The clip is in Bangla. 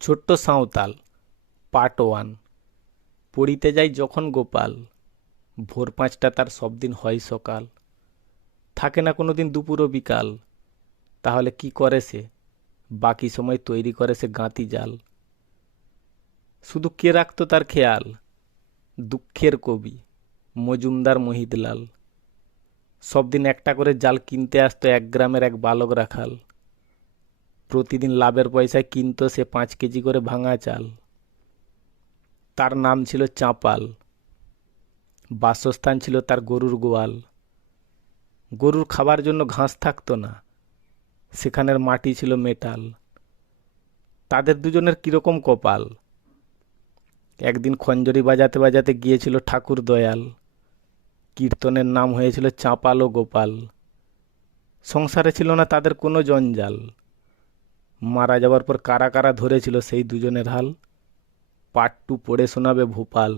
ছোট্ট সাঁওতাল পার্ট 1। পড়িতে যাই যখন গোপাল, ভোর 5টা তার সব দিন হয় সকাল। থাকে না কোনো দিন দুপুর ও বিকাল, তাহলে কি করে সে? বাকি সময় তৈরি করে সে গাঁতি জাল। শুধু কে রাখতো তার খেয়াল? দুঃখের কবি মজুমদার মহিদলাল। সব দিন একটা করে জাল কিনতে আসতো এক গ্রামের এক বালক রাখাল। প্রতিদিন লাভের পয়সায় কিনতো সে 5 কেজি করে ভাঙা চাল। তার নাম ছিল চাঁপাল, বাসস্থান ছিল তার গরুর গোয়াল। গরুর খাবার জন্য ঘাস থাকতো না, সেখানের মাটি ছিল মেটাল। তাদের দুজনের কিরকম কপাল! একদিন খঞ্জরি বাজাতে বাজাতে গিয়েছিল ঠাকুর দয়াল। কীর্তনের নাম হয়েছিল চাঁপাল ও গোপাল। সংসারে ছিল না তাদের কোনো জঞ্জাল। মারা যাবার পর কারা কারা ধরেছিল সেই দুজনের হাল? পার্ট 2 পড়ে শোনাবে ভোপাল।